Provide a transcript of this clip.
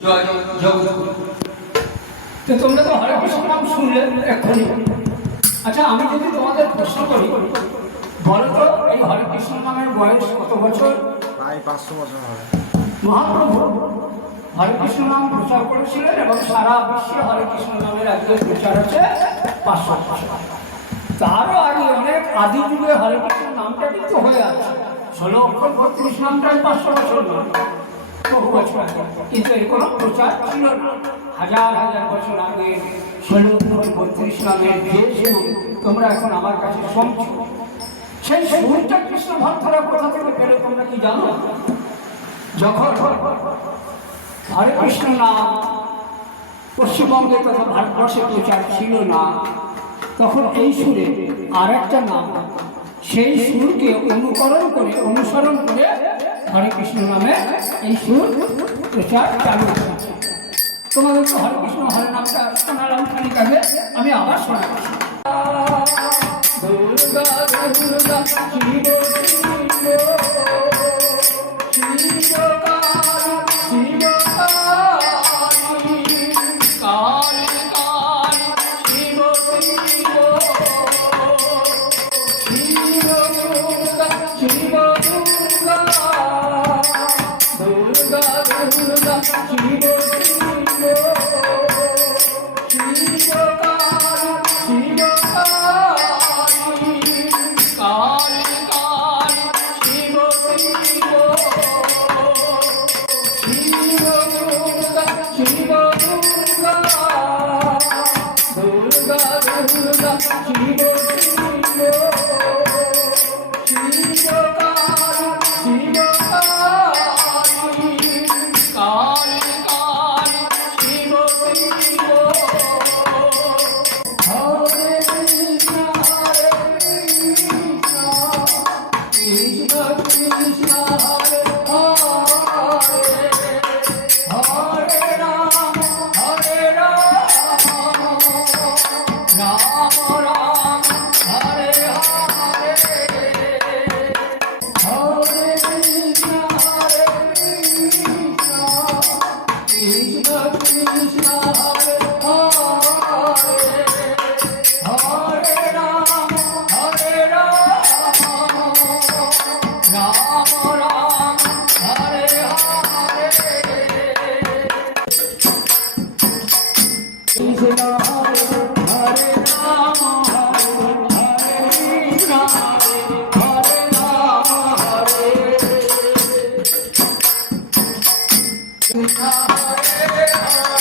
তো তোমরা তো হরে কৃষ্ণ নাম শুনলে এক্ষুনি। আচ্ছা, আমি যদি তোমাদের প্রশ্ন করি, বলো তো এই হরে কৃষ্ণ নামের বয়স কত বছর? প্রায় 500 বছর হবে। মহাপ্রভু হরে কৃষ্ণ নাম প্রচার করেছিলেন এবং সারা বিশ্বে হরে কৃষ্ণ নামের আজকে প্রচার আছে 500 বছর। তারও আগে অনেক আদি যুগে হরে কৃষ্ণ নামটা কিন্তু হয়ে আছে। 16 অক্ষর 32 নামটাই 500 বছর নয়, বহু বছর আগে, কিন্তু এর কোনো প্রচার ছিল না। হাজার হাজার বছর আগে 16 অক্ষর 32 নামের যে সুর তোমরা এখন আমার কাছে শুনছো, সেই সুরটা কৃষ্ণ ভক্তরা কোথা থেকে পেল তোমরা কি জানো? যখন হরে কৃষ্ণ নাম পশ্চিমবঙ্গে তথা ভারতবর্ষে প্রচার ছিল না, তখন এই সুরে আর একটা নাম, সেই সুরকে অনুসরণ করে হরে কৃষ্ণ নামে এই সুর প্রচার চালু হয়েছে। তোমাদের তো হরে কৃষ্ণ হরে নামটা শোনালাম খানিক আগে, আমি আবার শোনাচ্ছি। দুর্গা দুর্গা শিব Hare